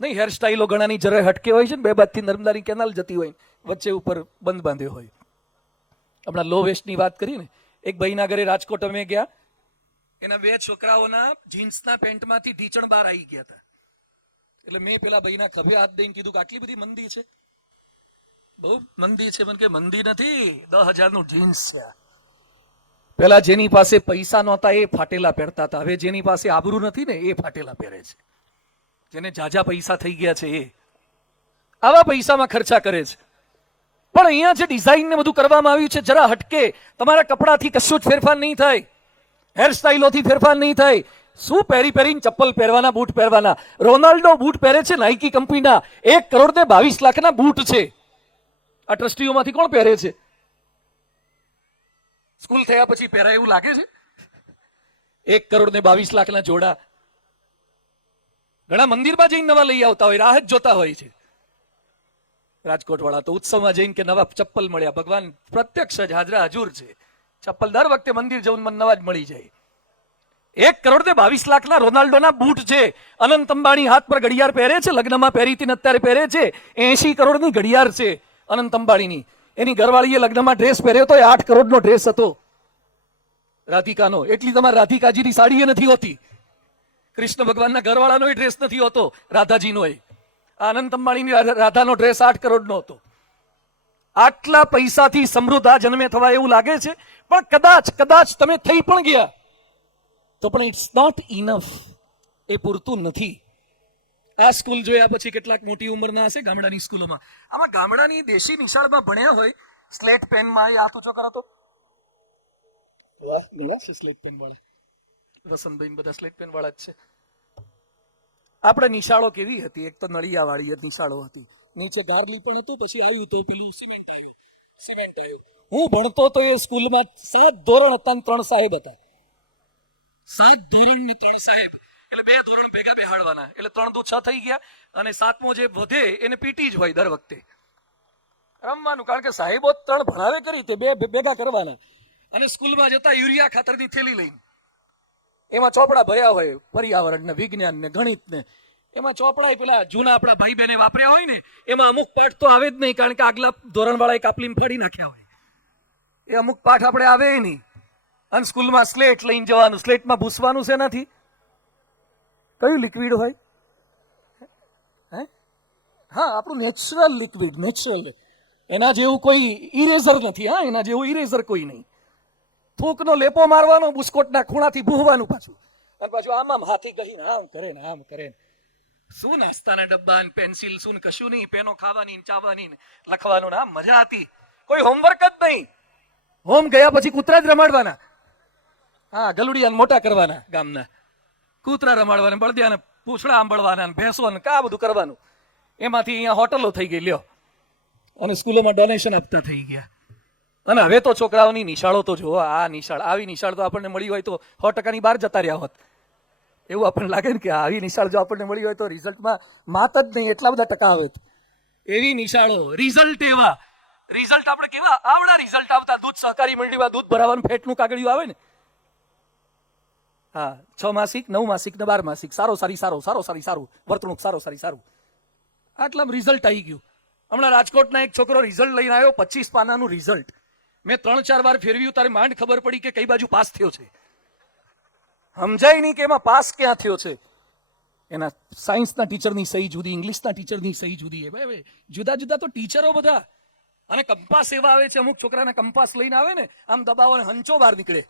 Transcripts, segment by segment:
નહીં, હેરસ્ટાઈલો ઘણાની જરાય હટકે હોય છે ને, બે બાજથી નર્મદાની કેનાલ જતી હોય, વચ્ચે ઉપર બંધ બાંધ્યો હોય. હમણાં લો વેસ્ટની વાત કરી ને, એક ભાઈના ઘરે રાજકોટ અમે ગયા, એના બે છોકરાઓના જીન્સના પેન્ટમાંથી ઢીચણ બહાર આવી ગયા હતા. એટલે મેં પેલા ભાઈના ખભે હાથ દઈને કીધું કે આટલી બધી મંદી છે? બહુ મંદી છે. મને કે મંદી નથી, 10,000નું જીન્સ છે. પેલા જેની પાસે પૈસા નહોતા એ ફાટેલા પહેરતા હતા, હવે જેની પાસે આબરૂ નથી ને એ ફાટેલા પહેરે છે. જેને જાજા પૈસા થઈ ગયા છે એ આવા પૈસામાં ખર્ચા કરે છે. પણ અહીંયા જે ડિઝાઇન ને બધું કરવામાં આવ્યું છે જરા હટકે. તમારા કપડાથી કશું જ ફેરફાર નહીં થાય, હેરસ્ટાઈલોથી ફેરફાર નહીં થાય. શું પહેરી પહેરીને ચપ્પલ પહેરવાના, બૂટ પહેરવાના? રોનાલ્ડો બૂટ પહેરે છે નાઇકી કંપનીના, 1,22,00,000 બૂટ છે. આ ટ્રસ્ટીઓમાંથી કોણ પહેરે છે? સ્કૂલ થયા પછી પહેરાય એવું લાગે છે? 1,22,00,000 જોડા. ઘણા મંદિરમાં જઈને નવા લઈ આવતા હોય, રાહ જ જોતા હોય છે. રાજકોટ વાળા તો ઉત્સવમાં જઈને કે નવા ચપ્પલ મળ્યા. ભગવાન પ્રત્યક્ષ જ હાજરા હજુર છે. ચપ્પલ દર વખતે મંદિર જવું મને નવા જ મળી જાય. 1,22,00,000 રોનાલ્ડોના બૂટ છે. અનંત અંબાણી હાથ પર ઘડિયાળ પહેરે છે, લગ્નમાં પહેરી હતી ને અત્યારે પહેરે છે. 80 કરોડની ઘડિયાળ છે અનંત અંબાણીની. એની ઘરવાળીએ લગ્નમાં ડ્રેસ પહેર્યો તો 8 કરોડનો ડ્રેસ હતો રાધિકાનો. એટલી તમારે રાધિકાજીની સાડી એ નથી હોતી. કૃષ્ણ ભગવાનના ઘરવાળાનો ડ્રેસ નથી હોતો રાધાજીનો. અનંત અંબાણીની રાધાનો ડ્રેસ 8 કરોડનો હતો. આટલા પૈસાથી સમૃદ્ધ આ જન્મે થવા એવું લાગે છે, પણ કદાચ તમે થઈ પણ ગયા તો પણ ઇટ્સ નોટ ઇનફ. એ પૂરતું નથી. આ સ્કૂલ જોયા પછી કેટલાક મોટી ઉંમરના હશે ગામડાની સ્કૂલોમાં. આમાં ગામડાની દેશી નિશાળમાં ભણ્યા હોય, સ્લેટ પેનમાં એ હાથ ઊંચો કરો તો વાહ, ઘણા છે સ્લેટ પેન વાળા. વસંતભાઈ બધા સ્લેટ પેન વાળા જ છે. આપણે નિશાળો કેવી હતી? એક તો નળિયા વાળી નિશાળો હતી, નીચે ગાર્લી પણ હતું, પછી આવ્યું તો પેલું સિમેન્ટ આવ્યું. હું ભણતો તો એ સ્કૂલમાં 7 ધોરણ હતા ને 3 સાહેબ હતા. 7 ધોરણ ને 3 સાહેબ, એટલે 2 ધોરણ ભેગા બેહાડવાના, એટલે 3 દુ 6 થઈ ગયા. અને 7મો જે વધે એને પીટી જ હોય દર વખતે રમવાનું, કારણ કે સાહેબો 3 ભણાવે કરી તે 2 ભેગા કરવાના. અને સ્કૂલમાં જતા યુરિયા ખાતરની થેલી લઈને, એમાં ચોપડા ભર્યા હોય પર્યાવરણ ને, વિજ્ઞાન ને, ગણિત ને. એમાં ચોપડા પેલા જૂના આપણા ભાઈ બહેને વાપર્યા હોય ને, એમાં અમુક પાઠ તો આવે જ નહીં, કારણ કે આગલા ધોરણ વાળા કાપલીમાં ફાડી નાખ્યા હોય. એ અમુક પાઠ આપણે આવે નહીં. અને સ્કૂલમાં સ્લેટ લઈને જવાનું. સ્લેટમાં ભૂસવાનું છે નથી. કયું લિક્વિડ હોય? હા, આપણું નેચરલ લિક્વિડ, નેચરલ. એના જેવું કોઈ ઇરેઝર નથી. હા, એના જેવું ઇરેઝર કોઈ નહીં. થૂકનો લેપો મારવાનો, બુસ્કોટના ખૂણાથી ભૂહવાનું પાછું, અને પાછું આમ હાથી કહીને આમ કરે ને આમ કરે. શું નાસ્તાના ડબ્બા ને પેન્સિલ, શું કશું નહીં. પેનો ખાવાની, ચાવવાની, લખવાનું ને આમ મજા હતી. કોઈ હોમવર્ક જ નહીં. હોમ ગયા પછી કૂતરા જ રમાડવાના. હા, ગલુડિયાને મોટા કરવાના, ગામના કૂતરા રમાડવાના, બળદિયાને પૂંછડા આંબળવાના, ભેંસો ને કા બધું કરવાનું. એમાંથી અહીંયા હોટલો થઈ ગઈ લ્યો, અને સ્કૂલોમાં ડોનેશન આપતા થઈ ગયા. અને હવે તો છોકરાઓની નિશાળો તો જુઓ. આ નિશાળ, આવી નિશાળ તો આપણને મળી હોય તો 100%ની બહાર જતા રહ્યા હોત. એવું આપણને લાગે ને કે આવી નિશાળ જો આપણને મળી હોય તો રિઝલ્ટમાં માત જ નહીં, એટલા બધા ટકા આવે. એવી નિશાળો, રિઝલ્ટ એવા. રિઝલ્ટ આપણે કેવા આવડા રિઝલ્ટ આવતા. દૂધ સહકારી મંડળીમાં દૂધ ભરાવાનું ફેટનું કાગળિયું આવે ને, હા, 6 માસિક, 9 માસિક ને 12 માસિક. સારું, વર્તણૂક સારું. આટલામાં રિઝલ્ટ આવી ગયું. હમણાં રાજકોટના એક છોકરો રિઝલ્ટ લઈને આવ્યો, 25 પાનાનું રિઝલ્ટ. મેં 3-4 વાર ફેરવ્યું, તારે માંડ ખબર પડી કે કઈ બાજુ પાસ થયો છે. સમજાય નહીં કે એમાં પાસ ક્યાં થયો છે. એના સાયન્સના ટીચરની સહી જુદી, ઇંગ્લિશના ટીચરની સહી જુદી. જુદા જુદા તો ટીચરો બધા. અને કંપાસ એવા આવે છે, અમુક છોકરાના કંપાસ લઈને આવે ને, આમ દબાવો ને હંચો બહાર નીકળે.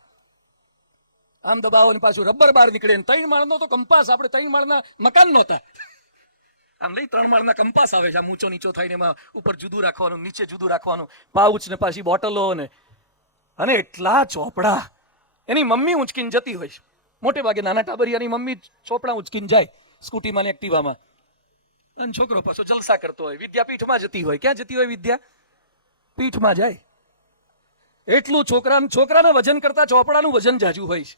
આમ દબાવો ને પાછું રબર બહાર નીકળે. 3 માળનો તો કંપાસ, આપણે 3 માળના મકાન નહોતા. આમ નહીં, 3 માળના કંપાસ આવે છે. આમ ઊંચો નીચો થઈને એમાં ઉપર જુદું રાખવાનું, નીચે જુદું રાખવાનું, પાઉચ ને પાછી બોટલો ને. અને એટલા ચોપડા. એની મમ્મી ઊંચકીને જતી હોય. મોટે ભાગે નાના ટાબરિયાની મમ્મી ચોપડા ઊંચકીને જાય સ્કૂટીમાં ને એક્ટિવામાં. અને છોકરો પાછો જલસા કરતો હોય. વિદ્યાપીઠમાં જતી હોય. ક્યાં જતી હોય? વિદ્યાપીઠમાં જાય. એટલું છોકરાના વજન કરતા ચોપડાનું વજન જાજુ હોય છે.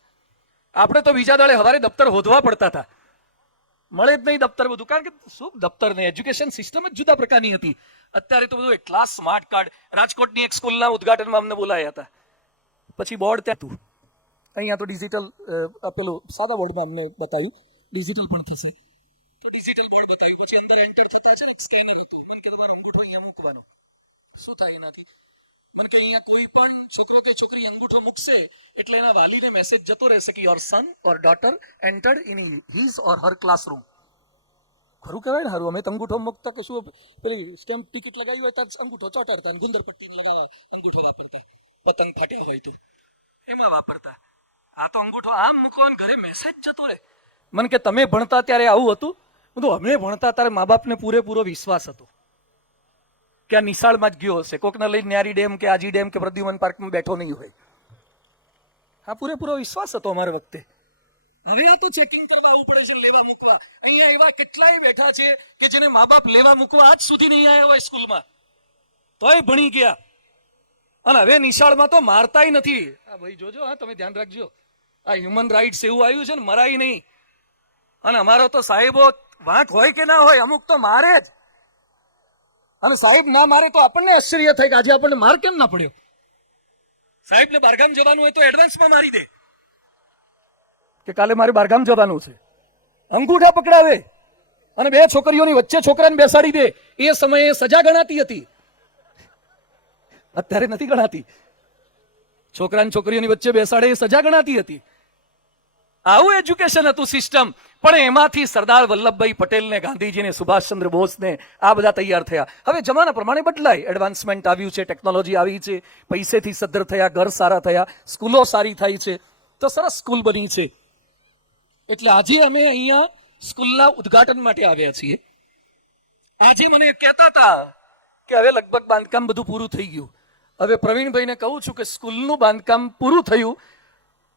આપણે તો બીજા દાડે હવારે દફતર હોધવા પડતા હતા. મળે જ નહીં દફતર બધું, કારણ કે શું દફતર ને એજ્યુકેશન સિસ્ટમ જ જુદા પ્રકારની હતી. અત્યારે તો બધું એટલા સ્માર્ટ કાર્ડ. રાજકોટની એક સ્કૂલના ઉદઘાટનમાં અમને બોલાયા હતા. પછી બોર્ડ ત્યાં હતું. અહીંયા તો ડિજિટલ, પેલું સાદા બોર્ડમાં અમને બતાવ્યું ડિજિટલ પણ થશે. તો ડિજિટલ બોર્ડ બતાવ્યું, પછી અંદર એન્ટર થતા છે ને એક સ્કેનર હતું, મને કે તમારો અંગૂઠો અહીંયા મૂકવાનો. શું થાય એનાથી? મને કે અહીંયા કોઈ પણ છોકરો કે છોકરી અંગૂઠો મૂકશે એટલે એના વાલીને મેસેજ જતો રહેશે કે your son or daughter entered in his or her classroom. ખરું કહેવાય ને? હારું. અમે તો અંગૂઠો મૂકતા કે શું પેલી સ્ટેમ્પ ટિકિટ લગાવી હોય ત્યાં અંગૂઠો ચોટાડતા, ગુંદર પટ્ટી લગાવવા અંગૂઠો વાપરતા, પતંગ ફાટ્યો હોય તો એમાં વાપરતા. આ તો અંગૂઠો આમ મૂકો ને ઘરે મેસેજ જતો રહે. મને કે તમે ભણતા ત્યારે આવું હતું? બધું અમે ભણતા ત્યારે મા બાપને પૂરેપૂરો વિશ્વાસ હતો કે આ નિશાળમાં જ ગયો હશે, કોકને લઈને ન્યારી ડેમ કે આજી ડેમ કે પ્રદ્યુમન પાર્કમાં બેઠો નહીં હોય. હા, પૂરેપૂરો વિશ્વાસ હતો અમારા વખતે. હવે આ તો ચેકિંગ કરવા આવવું પડે છે, લેવા મૂકવા. અહીંયા એવા કેટલાય બેઠા છે કે જેને મા બાપ લેવા મૂકવા આજ સુધી નહીં આવ્યા હોય સ્કૂલમાં, તોય ભણી ગયા. અને હવે નિશાળમાં તો મારતાય નથી. હા ભાઈ જોજો, હા તમે ધ્યાન રાખજો, આ હ્યુમન રાઇટ્સ એવું આવ્યું છે ને, મરાય નહીં. અને અમારો તો સાહેબો વાંક હોય કે ના હોય, અમુક તો મારે જ. અને સાહેબ ના મારે તો આપણને આશ્ચર્ય થાય કે આજે આપણને માર કેમ ના પડ્યો. સાહેબને બહારગામ જવાનું હોય તો એડવાન્સમાં મારી દે કે કાલે મારે બહારગામ જવાનું છે, અંગૂઠા પકડાવે અને બે છોકરીઓની વચ્ચે છોકરાને બેસાડી દે. એ સમયે સજા ગણાતી હતી, અત્યારે નથી ગણાતી. છોકરાને છોકરીઓની વચ્ચે બેસાડે એ સજા ગણાતી હતી. આવું એજ્યુકેશન હતું સિસ્ટમ. પણ એમાંથી સરદાર વલ્લભભાઈ પટેલને, ગાંધીજીને, સુભાષચંદ્ર બોઝને આ બધા તૈયાર થયા. હવે જમાના પ્રમાણે બદલાય, એડવાન્સમેન્ટ આવ્યું છે, ટેકનોલોજી આવી છે, પૈસેથી સદ્ધર થયા, ઘર સારા થયા, સ્કૂલો સારી થાય છે, તો સરસ સ્કૂલ બની છે. એટલે આજે અમે અહીંયા સ્કૂલના ઉદ્ઘાટન માટે આવ્યા છીએ. આજે મને કહેતા હતા કે હવે લગભગ બાંધકામ બધું પૂરું થઈ ગયું. હવે પ્રવીણભાઈને કહું છું કે સ્કૂલનું બાંધકામ પૂરું થયું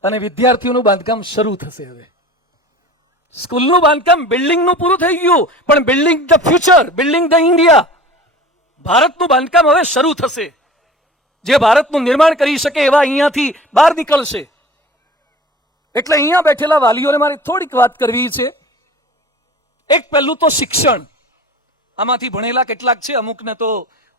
અને વિદ્યાર્થીઓનું બાંધકામ શરૂ થશે. હવે સ્કૂલનું બાંધકામ, બિલ્ડિંગનું પૂરું થઈ ગયું, પણ building the future, building the India, ભારતનું બાંધકામ હવે શરૂ થશે. જે ભારતનું નિર્માણ કરી શકે એવા અહીંયાથી બહાર નીકળશે. એટલે અહીંયા બેઠેલા વાલીઓને મારે થોડીક વાત કરવી છે. એક પહેલું તો શિક્ષણ. આમાંથી ભણેલા કેટલાક છે, અમુકને તો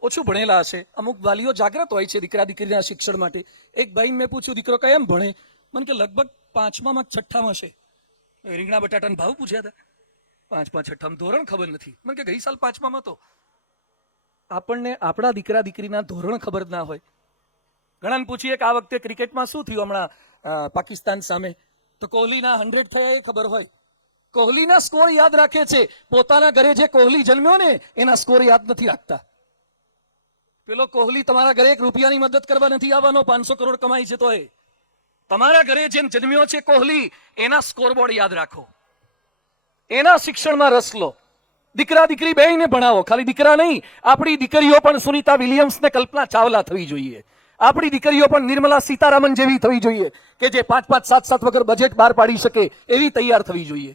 ઓછું ભણેલા હશે. અમુક વાલીઓ જાગૃત હોય છે દીકરા દીકરીના શિક્ષણ માટે. એક ભાઈને મેં પૂછ્યું, દીકરો કેમ ભણે? મને કે લગભગ 5માં કે 6માં છે. રીંગણા બટાટાના ભાવ પૂછ્યા હતા. 5માં 6માં ધોરણ ખબર નથી. મને કે ગઈ સાલ 5માં હતો. આપણને આપણા દીકરા દીકરીના ધોરણ ખબર ના હોય. ઘણાને પૂછીએ કે આ વખતે ક્રિકેટમાં શું થયું હમણાં પાકિસ્તાન સામે, તો કોહલીના 100 થયા એ ખબર હોય. કોહલીના સ્કોર યાદ રાખે છે, પોતાના ઘરે જે કોહલી જન્મ્યો ને એના સ્કોર યાદ નથી રાખતા. પેલો કોહલી તમારા ઘરે 1 રૂપિયાની મદદ કરવા નથી આવવાનો, 500 કરોડ કમાઈ છે તોય. તમારા ઘરે જેમ જન્મ્યો છે કોહલી, એના સ્કોરબોર્ડ યાદ રાખો, એના શિક્ષણમાં રસ લો. દીકરા દીકરી બેયને ભણાવો. ખાલી દીકરા નહીં, આપણી દીકરીઓ પણ સુનીતા વિલિયમ્સ ને કલ્પના ચાવલા થવી જોઈએ. આપણી દીકરીઓ પણ નિર્મલા સીતારામન જેવી થવી જોઈએ કે જે 5-5, 7-7 વગર બજેટ બહાર પાડી શકે એવી તૈયાર થવી જોઈએ.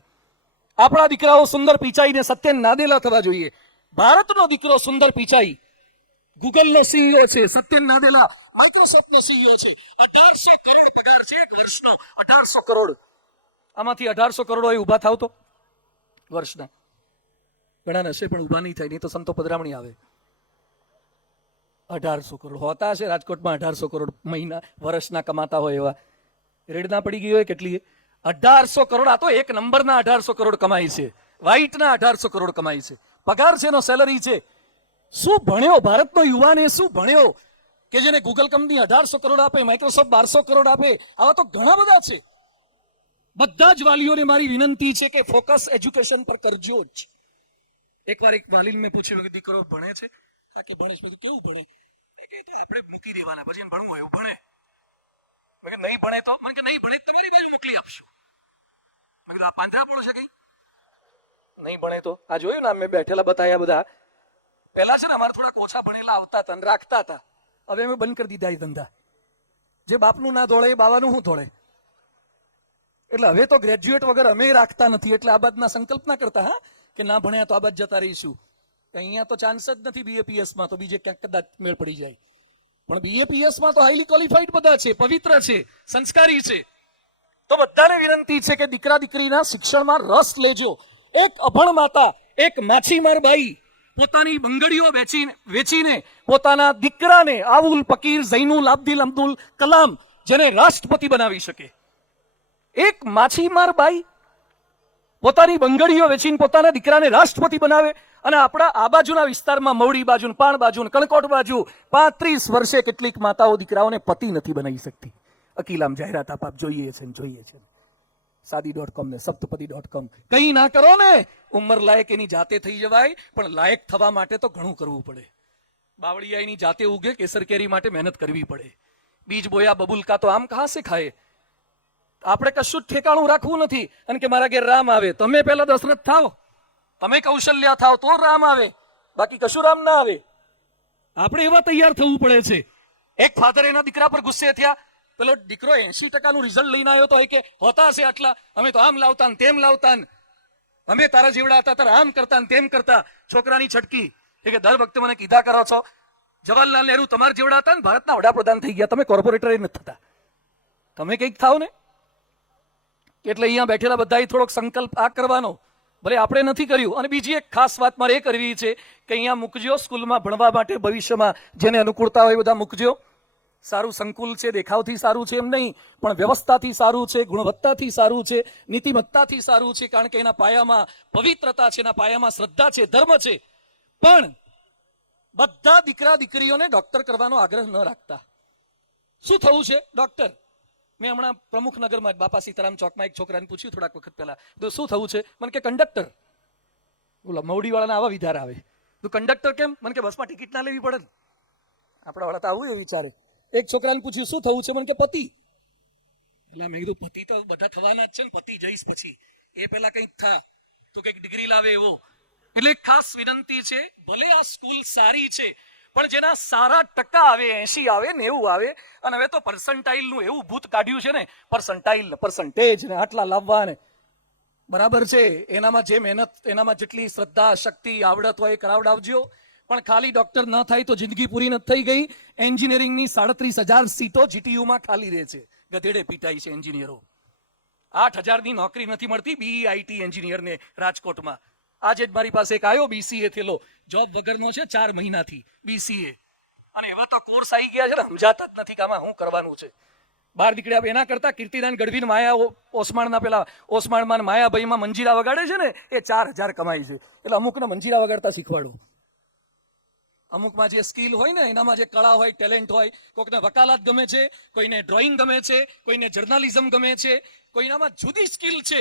આપણા દીકરાઓ સુંદર પિચાઈને સત્યન નાદેલા થવા જોઈએ. ભારતનો દીકરો સુંદર પિચાઈ ગૂગલનો સીઈઓ છે, સત્યન નાદેલા માઇક્રોસોફ્ટનો સીઈઓ છે. 1800 કરોડ પગાર છે એક વર્ષનો, 1800 કરોડ. આમાંથી 1800 કરોડ હોય ઊભા થાવ તો વર્ષના ઘણા હશે, પણ ઊભા નહીં થાય, નહીં તો સંતો પધરામણી આવે. 1800 કરોડ હોતા હશે રાજકોટમાં. 1800 કરોડ મહિના વર્ષના કમાતા હોય એવા રેડ ના પડી ગઈ હોય કેટલી? 1800 કરોડ. આ તો એક નંબરના 1800 કરોડ કમાય છે, વ્હાઈટના 1800 કરોડ કમાય છે. પગાર છે, એનો સેલરી છે. શું ભણ્યો ભારતનો યુવાન? એ શું ભણ્યો કે જેને ગૂગલ કંપની 1800 કરોડ આપે, માઇક્રોસોફ્ટ 1200 કરોડ આપે? આવા તો ઘણા બધા છે. બધા જ વાલીઓને મારી વિનંતી છે કે ફોકસ એજ્યુકેશન પર કરજો જ. એકવાર એક વાલીને મેં પૂછ્યું કે દીકરો ભણે છે? હા કે ભણે છે. કેવું ભણે? કે આપણે મૂકી દેવાના, પછી ભણવું હોય એવું ભણે. મેં કે નહીં ભણે તો? મને કે નહીં ભણે તમારી બાજુ મોકલી આપશું. મેં કીધું આ પાંજરાપોળ છે કઈ? નહીં ભણે તો આ જોયું ને, મેં બેઠેલા બતાયા બધા. પહેલા છે ને અમારે થોડાક ઓછા ભણેલા આવતા હતા અને રાખતા હતા. હવે અમે બંધ કરી દીધા એ ધંધા. જે બાપનું ના ધોળે એ બાવાનું શું ધોળે. એટલે હવે તો ગ્રેજ્યુએટ વગર અમે રાખતા નથી. એટલે આ બાદના સંકલ્પ ના કરતા હા કે ના ભણ્યા તો આ બાદ જતા રહીશું. અહીંયા તો ચાન્સ જ નથી BAPSમાં, તો બીજે ક્યાંક કદાચ મેળ પડી જાય. પણ BAPSમાં તો હાઈલી ક્વોલિફાઈડ બધા છે, પવિત્ર છે, સંસ્કારી છે. તો બધાને વિનંતી છે કે દીકરા દીકરીના શિક્ષણમાં રસ લેજો. એક અભણ માતા, એક માછીમાર બાઈ પોતાની બંગડીઓ વેચીને પોતાના દીકરાને આવુલ પકીર ઝૈનુલ આબદિલ અબ્દુલ કલામ જેને રાષ્ટ્રપતિ બનાવી શકે. એક માછીમાર બાઈ પોતાની બંગડીઓ વેચીને પોતાના દીકરાને રાષ્ટ્રપતિ બનાવે, અને આપણા આ બાજુના વિસ્તારમાં મવડી બાજુ, પાણ બાજુ, કણકોટ બાજુ 35 વર્ષે કેટલીક માતાઓ દીકરાઓને પતિ નથી બનાવી શકતી. અકીલામ જાહેરાત આપ જોઈએ છે, જોઈએ છે. સાદી.com ને સપ્તપદી.com. કંઈ ના કરો ને, ઉંમર લાયક એની જાતે થઈ જવાય, પણ લાયક થવા માટે તો ઘણું કરવું પડે. બાવળિયા એની જાતે ઉગે, કેસર કેરી માટે મહેનત કરવી પડે. બીજ બોયા બબુલકા તો આમ કહાં સે ખાય. આપણે કશું જ ઠેકાણું રાખવું નથી. અને કે મારા ઘેર રામ આવે, તમે પહેલા દશરથ થાવ, તમે કૌશલ્યા થાવ તો રામ આવે, બાકી કશું રામ ના આવે. આપણે એવા તૈયાર થવું પડે છે. એક ફાધર એના દીકરા પર ગુસ્સે થયા. પેલો દીકરો 80% રિઝલ્ટ લઈને આવ્યો તો કે હોતા હશે આટલા, અમે તો આમ લાવતા ને તેમ લાવતા ને, અમે તારા જેવડા હતા તારા આમ કરતા ને તેમ કરતા. છોકરાની છટકી કે દર વખતે મને કીધા કરો છો, જવાહરલાલ નહેરુ તમારા જેવડા હતા ને ભારતના વડાપ્રધાન થઈ ગયા, તમે કોર્પોરેટર નથી થતા, તમે કંઈક થાવ ને. એટલે અહીંયા બેઠેલા બધાએ થોડોક સંકલ્પ આ કરવાનો, ભલે આપણે નથી કર્યું. અને બીજી એક ખાસ વાત મારે એ કરવી છે કે અહીંયા મૂકજો સ્કૂલમાં ભણવા માટે, ભવિષ્યમાં જેને અનુકૂળતા હોય બધા મૂકજો. સારું સંકુલ છે, દેખાવથી સારું છે એમ નહીં, પણ વ્યવસ્થાથી સારું છે, ગુણવત્તાથી સારું છે, નીતિમત્તાથી સારું છે. કારણ કે એના પાયામાં પવિત્રતા છે, એના પાયામાં શ્રદ્ધા છે, ધર્મ છે. પણ બધા દીકરા દીકરીઓને ડોક્ટર કરવાનો આગ્રહ ન રાખતા. શું થવું છે ડોક્ટર? મેં હમણાં પ્રમુખનગરમાં બાપા સીતારામ ચોકમાં એક છોકરાને પૂછ્યું થોડાક વખત પહેલા, તો શું થવું છે? મને કે કંડક્ટર. બોલો, મવડીવાળાના આવા વિધાર આવે, તું કંડક્ટર કેમ? મને કે બસમાં ટિકિટ ના લેવી પડે ને. આપણા વાળા તો આવું એ વિચારે. એક છોકરાને પૂછ્યું શું થવું છે? મને કે પતિ. એટલે મેં કીધું પતિ તો બધા થવાના જ છે ને, પતિ જઈશ પછી, એ પેલા કંઈક થા તો કંઈક ડિગ્રી લાવે એવો. એટલે ખાસ વિનંતી છે, ભલે આ સ્કૂલ સારી છે, પણ જેના સારા ટકા આવે, 80 આવે, 90 આવે, અને હવે તો પર્સન્ટાઇલ નું એવું ભૂત કાઢ્યું છે ને, પર્સન્ટાઇલ ને પર્સન્ટેજ ને આટલા લાવવા ને, બરાબર છે. એનામાં જે મહેનત, એનામાં જેટલી શ્રદ્ધા, શક્તિ, આવડત હોય કરાવડાવજો. પણ ખાલી ડોક્ટર ન થાય તો જિંદગી પૂરી નથી થઈ ગઈ. એન્જિનિયરિંગની 37,000 સીટો જીટીયુમાં ખાલી રહે છે, ગધેડે પીટાઈ છે એન્જિનિયરો. 8,000ની નોકરી નથી મળતી બીઆઈટી એન્જિનિયરને રાજકોટમાં. આજે જ મારી પાસે એક આવ્યો, બીસીએ થયેલો, જોબ વગરનો છે 4 મહિનાથી બીસીએ. અને એવા તો કોર્સ આવી ગયા છે ને, સમજાતા જ નથી કે આમાં શું કરવાનું છે. બહાર નીકળ્યા. એના કરતા કીર્તિદાન ગઢવીને માયા ઓસમાણના પેલા ઓસમાણમાં માયાભાઈમાં મંજીરા વગાડે છે ને, એ 4,000 કમાય છે. એટલે અમુકને મંજીરા વગાડતા શીખવાડો. અમુકમાં જે સ્કિલ હોય ને, એનામાં જે કળા હોય, ટેલેન્ટ હોય, કોઈને વકાલત ગમે છે, કોઈને ડ્રોઈંગ ગમે છે, કોઈને જર્નાલિઝમ ગમે છે, કોઈનામાં જુદી સ્કિલ છે,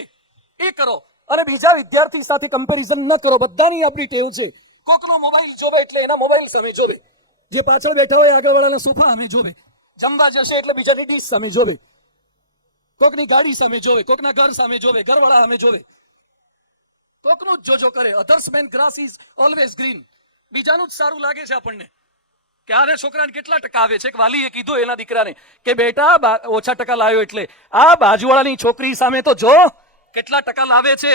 એ કરો. અને બીજા વિદ્યાર્થી સાથે કમ્પેરિઝન ન કરો. બધાની આપણી ટેવ છે, કોકનો મોબાઈલ જોવે એટલે એના મોબાઈલ સામે જોવે, જે પાછળ બેઠા હોય આગળવાળાના સોફા સામે જોવે, જમવા જશે એટલે બીજાની ડીશ સામે જોવે, કોકની ગાડી સામે જોવે, કોકના ઘર સામે જોવે, ઘરવાળા સામે જોવે, કોકનું જ જોજો કરે. Others man grass is always green. બીજાનું જ સારું લાગે છે આપણને. કે આને છોકરાને કેટલા ટકા આવે છે? એક વાલીએ કીધું એના દીકરાને કે બેટા ઓછા ટકા લાવ્યો એટલે આ બાજુવાળાની છોકરી સામે તો જો કેટલા ટકા લાવે છે,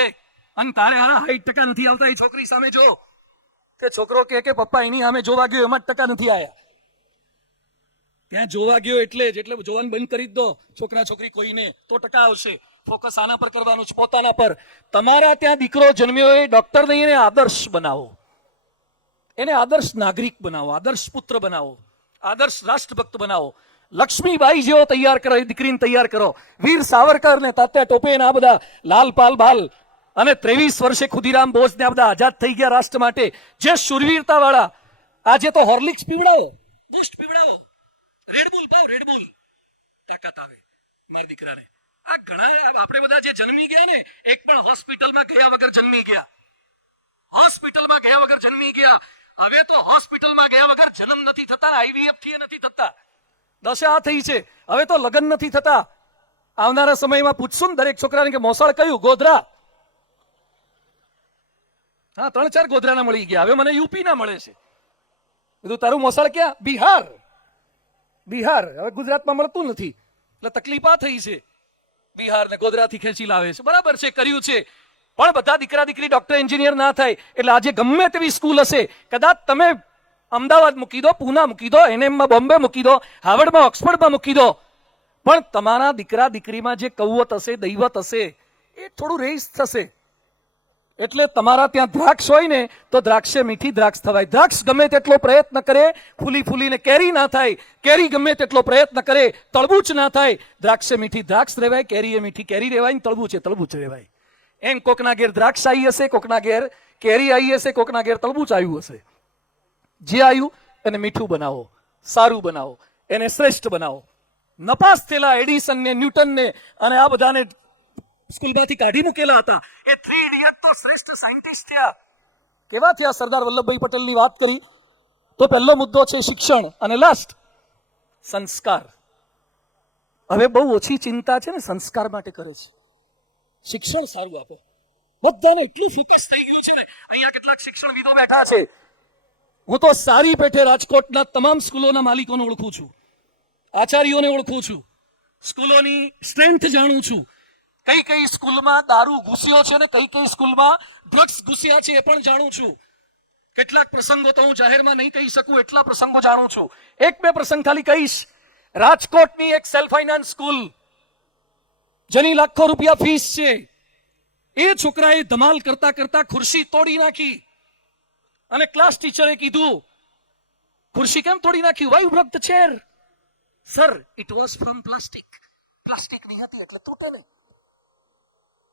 અને તારે આના 60% નથી આવતા, એ છોકરી સામે જો. કે છોકરો કે પપ્પા એની સામે જોવા ગયો એમાં જ ટકા નથી આયા. ત્યાં જોવા ગયો એટલે જોવાનું બંધ કરી દો છોકરા છોકરી કોઈને, તો ટકા આવશે. ફોકસ આના પર કરવાનું છે, પોતાના પર. તમારા ત્યાં દીકરો જન્મ્યો એ ડોક્ટર નહીં, એને આદર્શ બનાવો, એને આદર્શ નાગરિક બનાવો, આદર્શ પુત્ર બનાવો, આદર્શ રાષ્ટ્રભક્ત બનાવો. લક્ષ્મીબાઈ જેવો તૈયાર કરો, એ દીકરીને તૈયાર કરો. વીર સાવરકર ને તાત્યા ટોપે ને આ બધા લાલપાલ બાલ, અને 23 વર્ષે ખુદીરામ બોઝ ને આ બધા આઝાદ થઈ ગયા રાષ્ટ્ર માટે, જે શુરવીરતા વાળા. આજે તો હોર્લિક્સ પીવડાવો, બૂસ્ટ પીવડાવો, રેડબુલ પાવ, રેડબુલ, તાકાત આવે મારા દીકરાને. આ ઘણા આપણે બધા જે જન્મી ગયા ને, એક પણ હોસ્પિટલમાં ગયા વગર જન્મી ગયા, હોસ્પિટલમાં ગયા વગર જન્મી ગયા. હવે તો હોસ્પિટલમાં ગયા વગર જન્મ નથી થતા, આઈવીએફ થી નથી થતા. દશા થઈ છે. હવે તો લગ્ન નથી થતા. આવનારા સમયમાં પૂછશું ને દરેક છોકરાને કે મોસાળ કયું? ગોધરા. હા, 3-4 ગોધરાના મળી ગયા. હવે મને યુપી ના મળે છે. બધું તારું મોસાળ ક્યાં? બિહાર. બિહાર હવે ગુજરાતમાં મળતું નથી, એટલે તકલીફ આ થઈ છે. બિહાર ને ગોધરાથી ખેંચી લાવે છે. બરાબર છે, કર્યું છે. પણ બધા દીકરા દીકરી ડોક્ટર એન્જિનિયર ના થાય. એટલે આજે ગમે તેવી સ્કૂલ હશે, કદાચ તમે અમદાવાદ મૂકી દો, પૂના મૂકી દો, એનએમમાં બોમ્બે મૂકી દો, હાર્વર્ડમાં ઓક્સફર્ડમાં મૂકી દો, પણ તમારા દીકરા દીકરીમાં જે કૌવત હશે, દૈવત હશે, એ થોડું રેસ થશે. એટલે તમારા ત્યાં દ્રાક્ષ હોય ને, તો દ્રાક્ષે મીઠી દ્રાક્ષ થવાય. દ્રાક્ષ ગમે તેટલો પ્રયત્ન કરે, ફૂલી ફૂલીને કેરી ના થાય. કેરી ગમે તેટલો પ્રયત્ન કરે, તળબૂચ ના થાય. દ્રાક્ષે મીઠી દ્રાક્ષ રહેવાય, કેરી એ મીઠી કેરી રહેવાય, તળબૂચ રહેવાય. એમ કોકના ઘેર દ્રાક્ષ આવી હશે, કોકના ઘેર કેરી આવી હશે, કોકના ઘેર તરબૂચ આવ્યું હશે. જે આવ્યું એને મીઠું બનાવો, સારું બનાવો, એને શ્રેષ્ઠ બનાવો. નપાસ થયેલા એડિસનને, ન્યૂટનને અને આ બધાને સ્કૂલમાંથી કાઢી મૂકેલા હતા એ 3 ઇડિયટ તો શ્રેષ્ઠ સાયન્ટિસ્ટ થયા. કેવા થયા? સરદાર વલ્લભભાઈ પટેલની વાત કરી તો પહેલો મુદ્દો છે શિક્ષણ અને લાસ્ટ સંસ્કાર. હવે બહુ ઓછી ચિંતા છે ને સંસ્કાર માટે કરે છે. શિક્ષણ સારું આપો. બધાને એટલું ફોકસ થઈ ગયું છે ને. અહીંયા કેટલાક શિક્ષણવિદો બેઠા છે. હું તો સારી પેઠે રાજકોટના તમામ સ્કૂલોના માલિકોને ઓળખું છું, આચાર્યોને ઓળખું છું, સ્કૂલોની સ્ટ્રેન્થ જાણું છું. કઈ કઈ સ્કૂલમાં દારૂ ઘૂસ્યો છે ને કઈ કઈ સ્કૂલમાં ડ્રગ્સ ઘૂસ્યા છે એ પણ જાણું છું. કેટલાક પ્રસંગો તો હું જાહેરમાં નહીં કહી શકું એટલા પ્રસંગો જાણું છું. એક બે પ્રસંગ ખાલી કહીશ. રાજકોટની એક સેલ્ફ ફાઇનાન્સ સ્કૂલ જેની લાખો રૂપિયા ફીસ છે, એ છોકરાએ ધમાલ કરતા કરતા ખુરશી તોડી નાખી અને ક્લાસ ટીચરે કીધું, ખુરશી કેમ તોડી નાખી? Why broke the chair? Sir, it was from plastic. Plastic ની હતી એટલે તૂટે ને.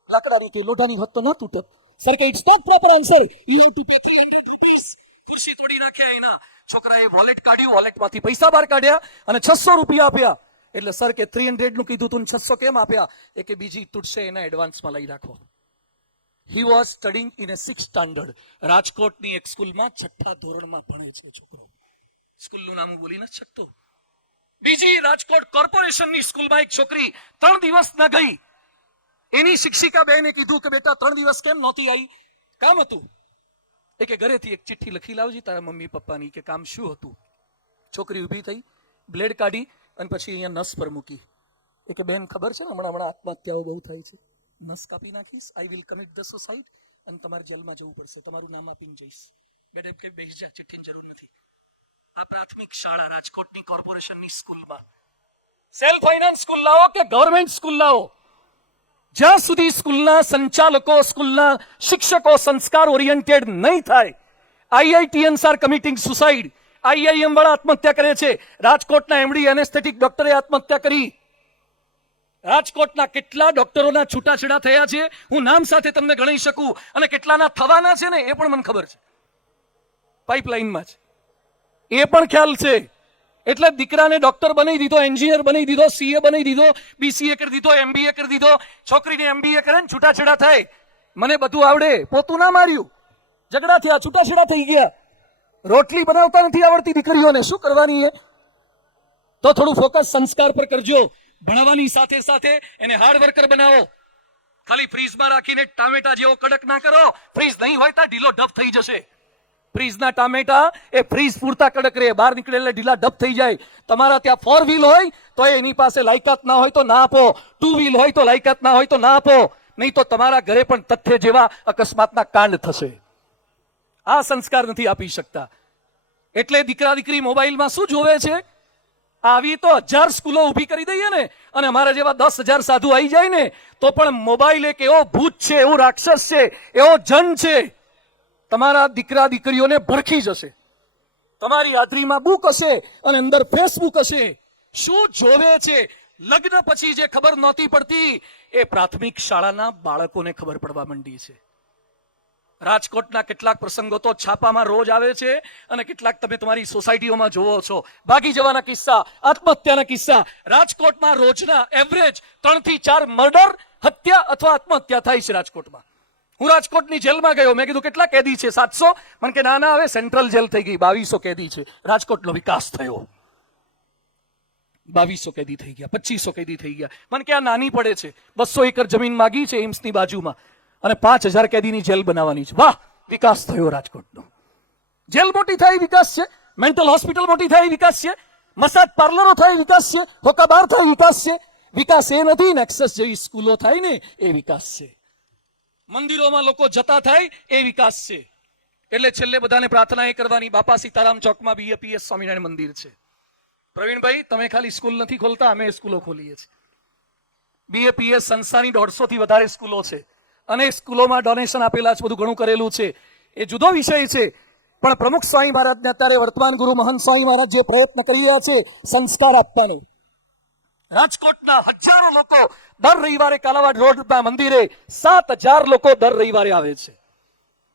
લાકડાની કે લોઢાની હોત તો ન તૂટત. સર કે it's not proper answer, you have to pay 300 rupees. ખુરશી તોડી નાખ્યા. એના છોકરાએ વોલેટ કાઢ્યું, વોલેટમાંથી પૈસા બહાર કાઢ્યા અને 600 રૂપિયા આપ્યા. એટલે સર કે 300 નું કીધું તું 600 કેમ આપ્યા? એ કે બીજી તૂટશે એના એડવાન્સમાં લઈ રાખો. He was studying in A 6th standard. રાજકોટની એક સ્કૂલમાં 6ઠા ધોરણમાં ભણે છે છોકરો. સ્કૂલનું નામ બોલી નથી શકતો. બીજી રાજકોટ કોર્પોરેશનની સ્કૂલમાં એક છોકરી 3 દિવસ ન ગઈ. એની શિક્ષિકા બેને કીધું કે બેટા 3 દિવસ કેમ નહોતી આવી? કામ હતું. એ કે ઘરેથી એક ચિઠ્ઠી લખી લાવજી તારા મમ્મી પપ્પાની. કે કામ શું હતું? છોકરી ઊભી થઈ, બ્લેડ કાઢી અને પછી અહીંયા નસ પર મૂકી. એ કે બેન ખબર છે ને હમણાં આત્મહત્યાઓ બહુ થાય છે, નસ કાપી નાખીશ, I will commit the suicide અને તમારે જેલમાં જવું પડશે, તમારું નામ આપીને જઈશ. મેડમ કે બેસી જા, ચિઠ્ઠીની જરૂર નથી. આ પ્રાથમિક શાળા રાજકોટની કોર્પોરેશનની સ્કૂલમાં સેલ્ફ ફાઇનાન્સ સ્કૂલ લાવો કે ગવર્મેન્ટ સ્કૂલ લાવો, જ્યાં સુધી સ્કૂલના સંચાલકો, સ્કૂલના શિક્ષકો સંસ્કાર ઓરિએન્ટેડ નહીં થાય, IITians are committing suicide. IIM વાળા આત્મહત્યા કરે છે. રાજકોટના એમડી એનેસ્થેટિક ડોક્ટરે આત્મહત્યા કરી. રાજકોટના કેટલા ડોક્ટરોના છૂટાછેડા થયા છે હું નામ સાથે તમને ગણી શકું, અને કેટલાના થવાના છે ને એ પણ મને ખબર છે. પાઇપલાઇનમાં છે એ પણ ખ્યાલ છે. એટલે દીકરાને ડોક્ટર બનાવી દીધો, એન્જિનિયર બનાવી દીધો, સીએ બનાવી દીધો, બીસીએ કરી દીધો, એમબીએ કરી દીધો. છોકરીને એમબીએ કરે ને છૂટાછેડા થાય. મને બધું આવડે, પોતું ના માર્યું, ઝઘડા થયા, છૂટાછેડા થઈ ગયા. રોટલી બનાવતા નથી આવડતી દીકરીઓને, શું કરવાની? એ તો થોડું ફોકસ સંસ્કાર પર કરજો. ભણવાની સાથે સાથે એને હાર્ડ વર્કર બનાવો. ખાલી ફ્રીઝમાં રાખીને ટામેટા જેવો કડક ના કરો. ફ્રીઝ નહીં હોય તો ઢીલો ઢબ થઈ જશે. ફ્રીઝના ટામેટા એ ફ્રીઝ પૂરતા કડક રહે, બહાર નીકળે એટલે ઢીલા ઢબ થઈ જાય. તમારા ત્યાં 4 વ્હીલ હોય તો એની પાસે લાયકાત ના હોય તો ના આપો. 2 વ્હીલ હોય તો લાયકાત ના હોય તો ના આપો. નહીં તો તમારા ઘરે પણ તથ્ય જેવા અકસ્માતના કાંડ થશે. આ સંસ્કાર નથી આપી શકતા. એટલે દીકરા દીકરી મોબાઈલમાં શું જોવે છે? આવી તો 1000 સ્કૂલો ઊભી કરી દઈએ ને અને અમારા જેવા 10,000 સાધુ આવી જાય ને તો પણ મોબાઈલ એક એવો ભૂત છે, એવો રાક્ષસ છે, એવો જન છે, તમારા દીકરા દીકરીઓને ભરખી જશે. તમારી હાજરીમાં બુક હશે અને અંદર ફેસબુક હશે. શું જોવે છે? લગ્ન પછી જે ખબર નહોતી પડતી એ પ્રાથમિક શાળાના બાળકોને ખબર પડવા માંડી છે. રાજકોટના કેટલાક પ્રસંગો તો છાપામાં રોજ આવે છે અને કેટલાક તમે તમારી સોસાયટીઓમાં જોવો છો. ભાગી જવાના કિસ્સા, આત્મહત્યાના કિસ્સા. રાજકોટમાં રોજના એવરેજ 3 થી 4 મર્ડર, હત્યા અથવા આત્મહત્યા થાય છે રાજકોટમાં. હું રાજકોટની જેલમાં ગયો, મેં કીધું કેટલા કેદી છે? 700. મને કે ના હવે સેન્ટ્રલ જેલ થઈ ગઈ, 2200 કેદી છે. રાજકોટનો વિકાસ થયો, 2200 કેદી થઈ ગયા, 2500 કેદી થઈ ગયા. મને કે આ નાની પડે છે. 200 એકર જમીન માગી છે એમ્સની બાજુમાં અને 5000 કેદીની જેલ બનાવવાની છે. વાહ, વિકાસ થયો રાજકોટનો. જેલ મોટી થાય વિકાસ છે, મેન્ટલ હોસ્પિટલ મોટી થાય વિકાસ છે, મસાજ પાર્લરો થાય વિકાસ છે, હોકાબાર થાય વિકાસ છે. વિકાસ એ નથી, નેક્સસ જેવી સ્કૂલો થાય ને એ વિકાસ છે. મંદિરોમાં લોકો જતા થાય એ વિકાસ છે. એટલે છેલ્લે બધાને પ્રાર્થના એ કરવાની, બાપા સીતારામ ચોકમાં બીએપીએસ સ્વામિનારાયણ મંદિર છે. પ્રવીણભાઈ, તમે ખાલી સ્કૂલ નથી ખોલતા, અમે સ્કૂલો ખોલીએ છીએ. બીએપીએસ સંસ્થાની 150 થી વધારે સ્કૂલો છે અને સ્કૂલોમાં ડોનેશન આપેલા છે, બધું ઘણું કરેલું છે. એ જુદો વિષય છે. પણ પ્રમુખ સ્વામી મહારાજને અત્યારે વર્તમાન ગુરુ મહંત સ્વામી મહારાજ જે પ્રયત્ન કરી રહ્યા છે સંસ્કાર આપવાનો, રાજકોટના હજારો લોકો દર રવિવારે કાલાવાડ રોડના મંદિરે 7,000 લોકો દર રવિવારે આવે છે.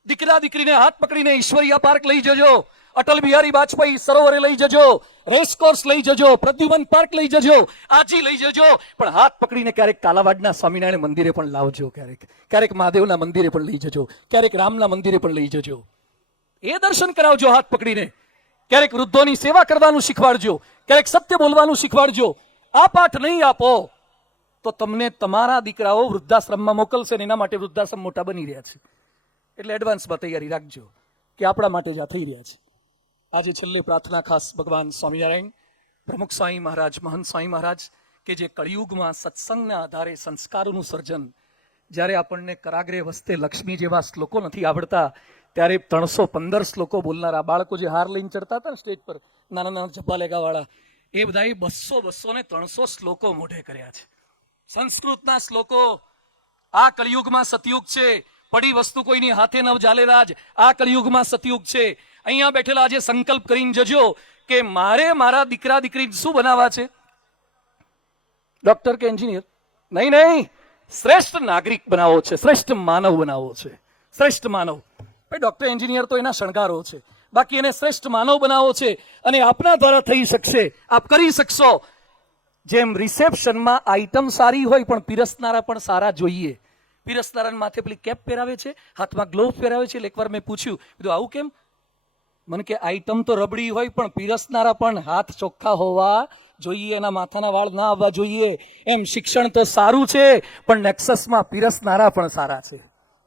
દીકરા દીકરીને હાથ પકડીને ઈશ્વરિયા પાર્ક લઈ જજો, અટલ બિહારી વાજપેયી સરોવરે લઈ જજો, રેસકોર્સ લઈ જજો, પ્રદ્યુમન પાર્ક લઈ જજો, આજી લઈ જજો, પણ હાથ પકડીને ક્યારેક કાલાવાડના સ્વામિનારાયણ મંદિરે પણ લાવજો, ક્યારેક મહાદેવના મંદિરે પણ લઈ જજો, ક્યારેક રામના મંદિરે પણ લઈ જજો. એ દર્શન કરાવજો હાથ પકડીને. ક્યારેક વૃદ્ધોની સેવા કરવાનું શીખવાડજો, ક્યારેક સત્ય બોલવાનું શીખવાડજો. આ પાઠ નહીં આપો તો તમને તમારા દીકરાઓ વૃદ્ધાશ્રમમાં મોકલશે ને એના માટે વૃદ્ધાશ્રમ મોટા બની રહ્યા છે. એટલે એડવાન્સમાં તૈયારી રાખજો કે આપણા માટે જ આ થઈ રહ્યા છે. આજે છેલ્લે પ્રાર્થના ખાસ ભગવાન સ્વામિનારાયણ, પ્રમુખ સ્વામી મહારાજ, મહંત સ્વામી મહારાજ કે જે કળિયુગમાં સત્સંગના આધારે સંસ્કારોનું સર્જન, જ્યારે આપણને કરાગ્રે વસ્તે લક્ષ્મી જેવા શ્લોકો નથી આવડતા ત્યારે 315 શ્લોકો બોલનારા બાળકો જે હાર લઈને ચડતા હતા ને સ્ટેજ પર, નાના નાના જબ્બા લેગાવાળા, એ બધાએ 200 ને 300 શ્લોકો મોઢે કર્યા છે. સંસ્કૃતના શ્લોકો. આ કળિયુગમાં સતયુગ છે, પડી વસ્તુ કોઈની હાથે ન જાલેલા જ આ કળિયુગમાં સતયુગ છે. અહીંયા બેઠેલા આજે સંકલ્પ કરીને જજો કે મારે મારા દીકરા દીકરી શું બનાવવા છે? ડોક્ટર કે એન્જિનિયર નહીં, શ્રેષ્ઠ નાગરિક બનાવવો છે, શ્રેષ્ઠ માનવ બનાવવો છે. શ્રેષ્ઠ માનવ. ભાઈ ડોક્ટર એન્જિનિયર તો એના શણગારો છે, બાકી એને શ્રેષ્ઠ માનવ બનાવવો છે. અને આપના દ્વારા થઈ શકશે, આપ કરી શકશો. જેમ રિસેપ્શનમાં આઈટમ સારી હોય પણ પીરસનારા પણ સારા જોઈએ. પીરસનારાને માથે પેલી કેપ પહેરાવે છે, હાથમાં ગ્લોવ પહેરાવે છે. એટલે એકવાર મેં પૂછ્યું, કીધું આવું કેમ? મને કે આઈટમ તો રબડી હોય પણ પીરસનારા પણ હાથ ચોખ્ખા હોવા જોઈએ, એના માથાના વાળ ના આવવા જોઈએ. એમ શિક્ષણ તો સારું છે પણ નેક્સસમાં પીરસનારા પણ સારા છે.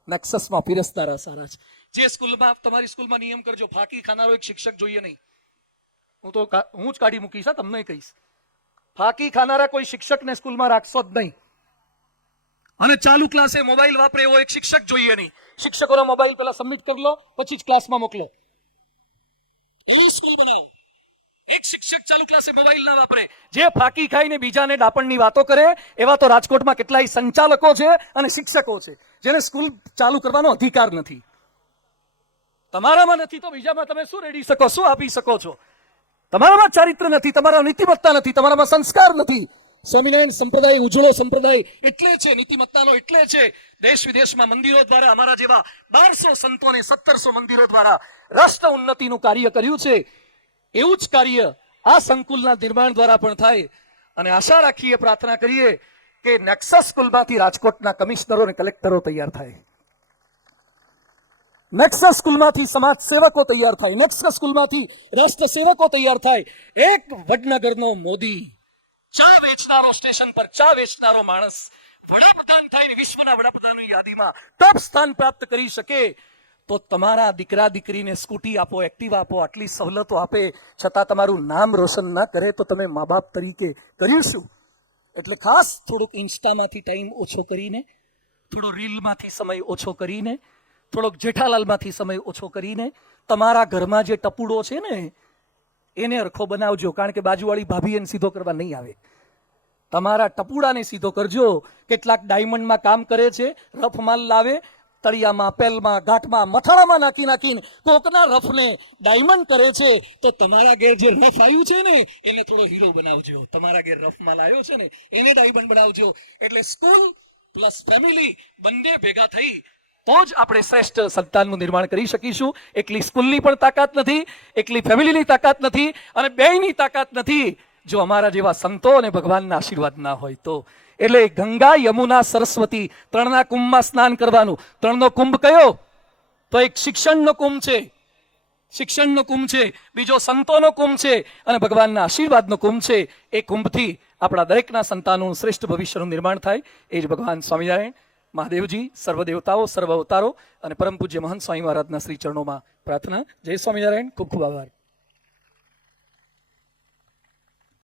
નેક્સસમાં પીરસનારા સારા છે. જે સ્કૂલમાં, તમારી સ્કૂલમાં નિયમ કરજો, ફાંકી ખાનારો એક શિક્ષક જોઈએ નહીં. હું જ કાઢી મૂકીશ, તમને કહીશ. ફાંકી ખાનારા કોઈ શિક્ષકને સ્કૂલમાં રાખશો જ નહીં. અને ચાલુ ક્લાસે મોબાઈલ વાપરે એવો એક શિક્ષક જોઈએ નહીં. શિક્ષકોના મોબાઈલ પેલા સબમિટ કરી લો, પછી જ ક્લાસમાં મોકલો. એવી સ્કૂલ બનાવો. એક શિક્ષક ચાલુ ક્લાસે મોબાઈલ ના વાપરે. જે ફાંકી ખાઈને બીજાને ડાપણની વાતો કરે એવા તો રાજકોટમાં કેટલાય સંચાલકો છે અને શિક્ષકો છે જેને સ્કૂલ ચાલુ કરવાનો અધિકાર નથી. તમારામાં નથી તો બીજામાં તમે શું રેડી શકો, શું આપી શકો છો? તમારામાં ચારિત્ર નથી, તમારામાં નીતિમત્તા નથી, તમારામાં સંસ્કાર નથી. સ્વામિનારાયણ સંપ્રદાય ઉજળો સંપ્રદાય એટલે છે, નીતિમત્તાનો એટલે છે. દેશ વિદેશમાં મંદિરો દ્વારા અમારા જેવા 1200 સંતોને 1700 મંદિરો દ્વારા રાષ્ટ્ર ઉન્નતિનું કાર્ય કર્યું છે. એવું જ કાર્ય આ સંકુલના નિર્માણ દ્વારા પણ થાય. અને આશા રાખીએ, પ્રાર્થના કરીએ કે નેક્સસ સ્કૂલમાંથી રાજકોટના કમિશનરો અને કલેક્ટરો તૈયાર થાય. નેક્સસ સ્કૂલમાંથી સમાજ સેવકો તૈયાર થાય. નેક્સસ સ્કૂલમાંથી રાષ્ટ્ર સેવકો તૈયાર થાય. એક વડનગરનો મોદી, ચા વેચનારો, સ્ટેશન પર ચા વેચનારો માણસ વડાપ્રધાન થાય ને વિશ્વના વડાપ્રધાનની યાદીમાં ટોપ સ્થાન પ્રાપ્ત કરી શકે તો તમારા દીકરા દીકરીને સ્કૂટી આપો, એક્ટિવા આપો, આટલી સવલતો આપે છતાં તમારું નામ રોશન ના કરે તો તમે મા બાપ તરીકે કરીશું. એટલે ખાસ થોડુંક ઇન્સ્ટામાંથી ટાઈમ ઓછો કરીને, થોડો રીલમાંથી સમય ઓછો કરીને, થોડોક જેઠાલાલમાંથી સમય ઓછો કરીને તમારા ઘરમાં જે ટપુડો છે ને એને અરખો બનાવજો. કારણ કે બાજુવાળી ભાભી એને સીધો કરવા નહીં આવે. તમારા ટપુડાને સીધો કરજો. કેટલાક ડાયમંડમાં કામ કરે છે, રફ માલ લાવે, તળિયામાં, પેલમાં, ગાંઠમાં, મથાળામાં નાખીને કોકના રફને ડાયમંડ કરે છે. તો તમારા ઘેર જે રફ આવ્યું છે ને એને થોડો હીરો બનાવજો. તમારા ઘેર રફ માલ આવ્યો છે ને એને ડાયમંડ બનાવજો. એટલે સ્કૂલ પ્લસ ફેમિલી બંને ભેગા થઈ તો જ આપણે શ્રેષ્ઠ સંતાનનું નિર્માણ કરી શકીશું. એકલી સ્કૂલની પણ તાકાત નથી, એકલી ફેમિલીની તાકાત નથી, અને બેયની તાકાત નથી જો અમારા જેવા સંતો અને ભગવાનના આશીર્વાદ ના હોય તો. એટલે ગંગા, યમુના, સરસ્વતી ત્રણના કુંભમાં સ્નાન કરવાનું. ત્રણનો કુંભ કયો? તો એક શિક્ષણનો કુંભ છે, શિક્ષણનો કુંભ છે, બીજો સંતોનો કુંભ છે, અને ભગવાનના આશીર્વાદનો કુંભ છે. એ કુંભથી આપણા દરેકના સંતાનોનું શ્રેષ્ઠ ભવિષ્યનું નિર્માણ થાય. એ જ ભગવાન સ્વામિનારાયણ, મહાદેવજી, સર્વ દેવતાઓ, સર્વ અવતારો અને પરમ પૂજ્ય મહંત સ્વામી મહારાજના શ્રી ચરણોમાં પ્રાર્થના. જય સ્વામિનારાયણ. ખૂબ ખૂબ આભાર.